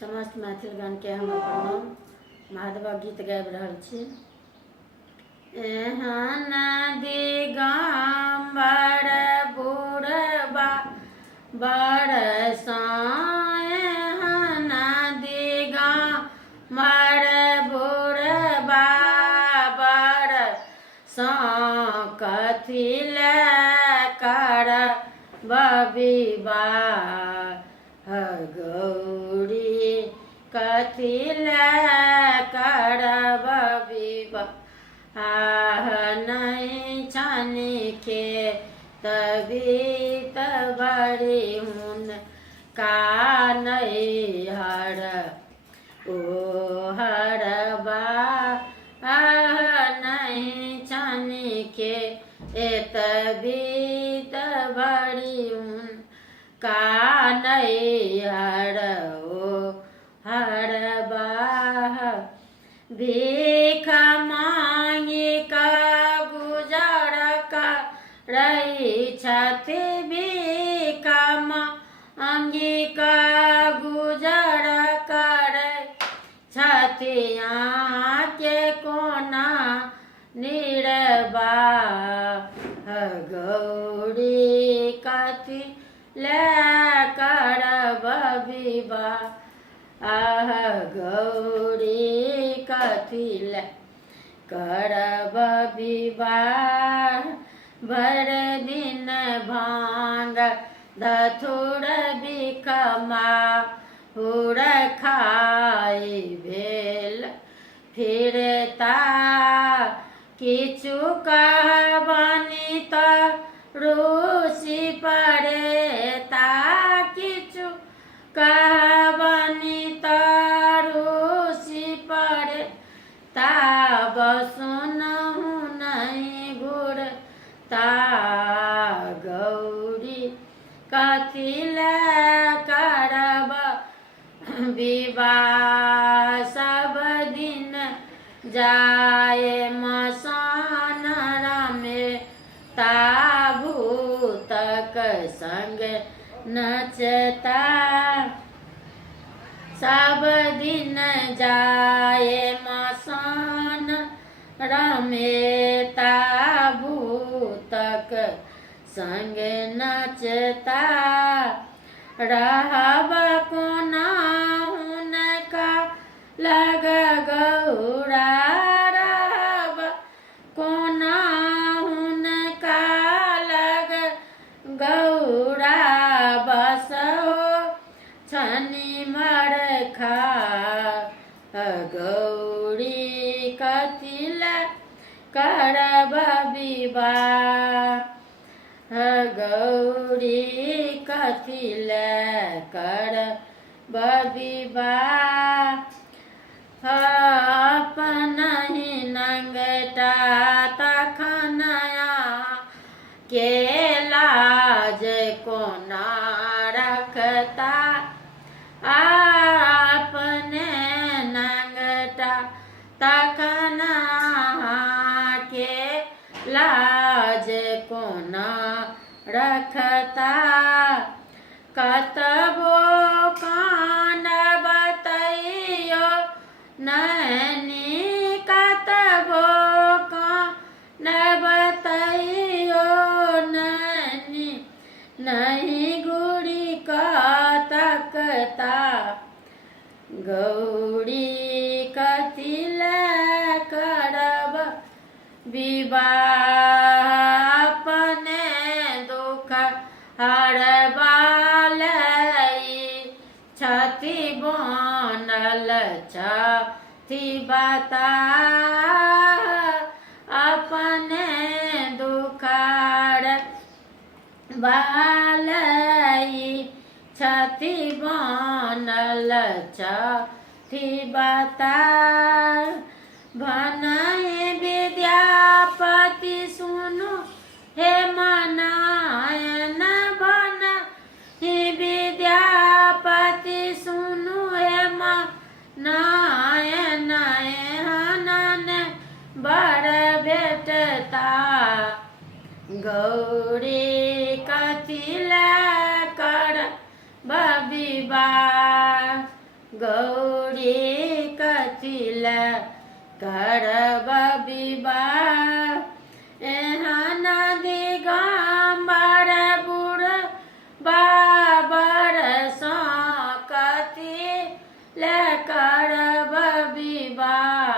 समस्त मैथिल गान के हम प्रणाम। महादेव गीत गाबि रहल छी। एहन दिगम्बर बुढ़बा बरसा, एहन दिगम्बर बुढ़बा बरसा, कथी ले करब विवाह गौरी, कथी ले करब विवाह, नहीं छनि खेत बीत बड़ी हुनका नैहर ओ हरबा, नहीं छनि खेत बीत बड़ी हुनका नैहर ओ हरबा, भीख मांगी का गुजर करई छथि, भीख मांगी का गुजर करई छथि, के कोना निर्वाह गौरी, कथी ले करब विवाह गौरी, कथी ले करब विवाह, भर दिन भांग धथुर बिख माहुर खाई भेल फिरता, किछु कहबनि तऽ रूसी पड़ेता, किछु कहबनि तऽ रूसी पड़ेता, सुनहु नहीं घुरता गौरी, कथी ले करब विवाह, सब दिन जाए मसान रमे ताभूतक संग नचता, सब दिन जाए मसान रमे ताभूतक संग नचता, रहब कोना हुनका लग गौरा, रहब कोना हुनका लग गौरा, बसहो छनि मरखा गौरी, कथी ले करब विवाह गौरी, कथी ले करब विवाह, अपनहि नंगटा तखन के लाज कोना रखता, अपने नंगटा तखन के लाज कोना रखता, कतबो कानब तैयो नैनी, कतबो कानब तैयो नैनी, नहीं घूरी का तकता गौरी, कथी ले करब विवाह, अपने दुख हरबा लई छथि बनल छथि बता, अपने दुख हरबा लई छथि बनल छथि बता, भनहि विद्यापति सुनु हे मनायन, भनहि विद्यापति सुनु हे मनायन, एहन बर भेटता गौरी, कथी ले करब विवाह करब विवाह एहन दिगम्बर बुढ़ बाबर कथी ले करब विवाह।